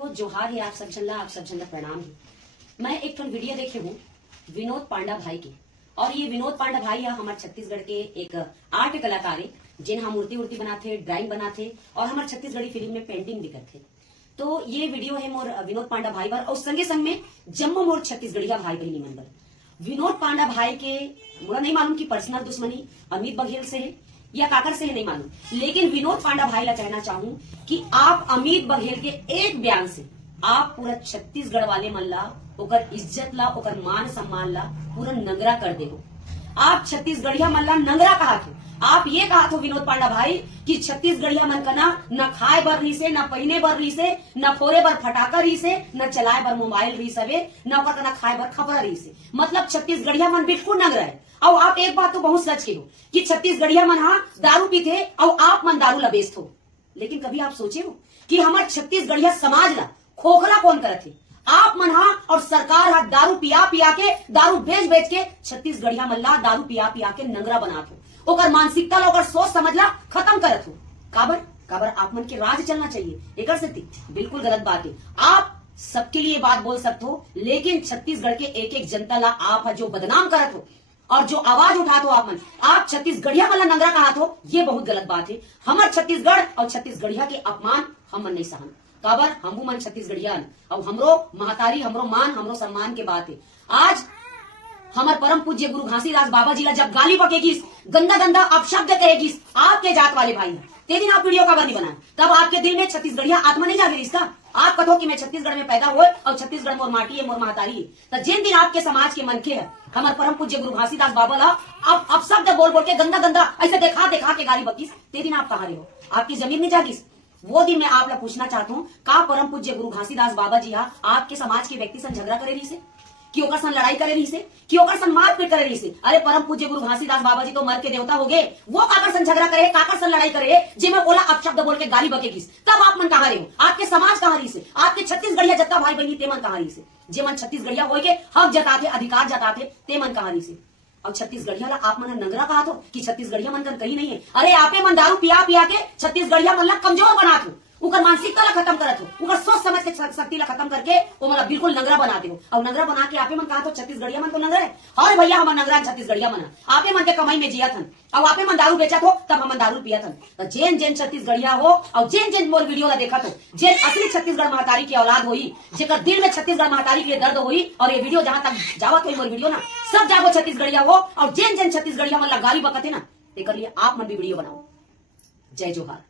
को जोहार है, आप सब झंडा प्रणाम है। मैं एक वीडियो देखे हूँ विनोद पांडा भाई के, और ये विनोद पांडा भाई है हमारे छत्तीसगढ़ के एक आर्ट कलाकार है, जिन हम मूर्ति उर्ति बनाते, ड्राइंग बनाते और हमारे छत्तीसगढ़ी फिल्म में पेंटिंग भी करते। तो ये वीडियो है मोर विनोद पांडा भाई बार, और संगे संग में जम्मू मोर छत्तीसगढ़िया भाई बहनी मंडल। विनोद पांडा भाई के मुझे नहीं मालूम कि पर्सनल दुश्मनी अमित बघेल से है या काकर से है, नहीं मालूम, लेकिन विनोद पांडा भाई ला कहना चाहूं कि आप अमित बघेल के एक बयान से आप पूरा छत्तीसगढ़ वाले मन ला, ओकर इज्जत ला, ओकर मान सम्मान ला पूरा नंगरा कर दे हो। आप छत्तीसगढ़िया मन ला नंगरा कहा थे। आप ये कहा था विनोद पांडा भाई कि छत्तीसगढ़िया मन का न खाए बर रही से, न पहने बर रही से, न फोरे बर फटाका रही से, न चलाए बर मोबाइल रही सवे, न ओकर न खाए बर खबर रही से। मतलब छत्तीसगढ़िया मन बिल्कुल नंगरा है। और आप एक बात तो बहुत सच के हो कि छत्तीसगढ़िया मन हाँ दारू पीते और आप मन दारू ला बेचत हो, लेकिन कभी आप सोचे हो कि हमारे छत्तीसगढ़िया समाज ला खोखला कौन करत है? आप मन हा और सरकार हा दारू पिया पिया के, दारू बेच बेच के छत्तीसगढ़िया मन ला दारू पिया पिया के नंगरा बनात हो, ओकर मानसिकता ला, ओकर सोच समझ ला खत्म करत हो। काबर आप मन के राज चलना चाहिए, एकर से बिल्कुल गलत बात है। आप सबके लिए बात बोल सकते हो, लेकिन छत्तीसगढ़ के एक एक जनता ला आप जो बदनाम करत हो और जो आवाज उठाते हो आप छत्तीसगढ़िया वाला नंगरा कहा हो, ये बहुत गलत बात है। हमारे छत्तीसगढ़ और छत्तीसगढ़िया के अपमान हम मन नहीं सहन। काबर हमू मन छत्तीसगढ़िया और हमरो महतारी, हमरो मान, हमरो सम्मान के बात है। आज हमार परम पूज्य गुरु घासीदास बाबा जी ला जब गाली बकेगी, गंदा गंदा अपशब्द कहेगी आपके जात वाले भाई, ते दिन आप वीडियो काबर नहीं बनाए? तब आपके दिल में छत्तीसगढ़िया आत्मा नहीं जागी इसका? आप कहो कि मैं छत्तीसगढ़ में पैदा हुए और छत्तीसगढ़ मोर माटी है, मोर महतारी है। तो जिन दिन आपके समाज के मनखे है हमारे परम पूज्य गुरु घासीदास बाबा ला अब शब्द बोल बोल के गंदा गंदा ऐसे देखा देखा के गाली बकीस, ते दिन आप कहा रहे हो? आपकी जमीन नहीं जागीस? वो दिन मैं आप लोग पूछना चाहता हूँ, का परम पूज्य गुरु घासीदास बाबा जी हा आपके समाज के व्यक्ति सन झगड़ा करे रही से, कि ओकर सन लड़ाई करे रही से, कि ओकर सन मारपीट करे रही से? अरे परम पूज्य गुरु घासीदास बाबा जी तो मर के देवता हो गए, वो काकर सन झगड़ा करे, काकर सन लड़ाई करे जिसमें बोला अपशब्द बोल के गाली बकेगी? तब आप मन कहा रहे हो? आपके समाज कहा रही से? आपके छत्तीसगढ़िया जत्ता भाई बहनी ते मन कहा रही से? जे मन छत्तीसगढ़िया हो के हक जताते, अधिकार जताते, ते मन कहा रही से? और छत्तीसगढ़िया ला आप मन नंगरा कहा तो कि छत्तीसगढ़िया मन कहीं नहीं है। अरे आपे मन दारू पिया पिया के छत्तीसगढ़िया मन ला कमजोर बना दो, उकर मानसिकता ला खत्म करत हो, उकर सोच समझ के शक्ति ला खत्म करके वो मतलब बिल्कुल नंगरा बना दे हो। और नंगरा बना के आपे मन कहा तो छत्तीसगढ़िया मन तो नंगरा है। और भैया हम नंगरा छत्तीसगढ़िया मन आपे मन के कमाई में जिया थन, और आपे मन दारू बेचत हो, तब हम दारू पिया थन। तो जेन जेन छत्तीसगढ़िया हो और जेन जेन मोर वीडियो ला देखा तो जेन असली छत्तीसगढ़ महतारी की औलाद होई, जेकर दिल में छत्तीसगढ़ महतारी के दर्द होई, और ये वीडियो जहां तक जावत हो मोर वीडियो ना सब जागो छत्तीसगढ़िया हो, और जेन जेन छत्तीसगढ़िया मन ला गाली बकते ना, तेकर लिए आप मन भी वीडियो बनाओ। जय जोहार।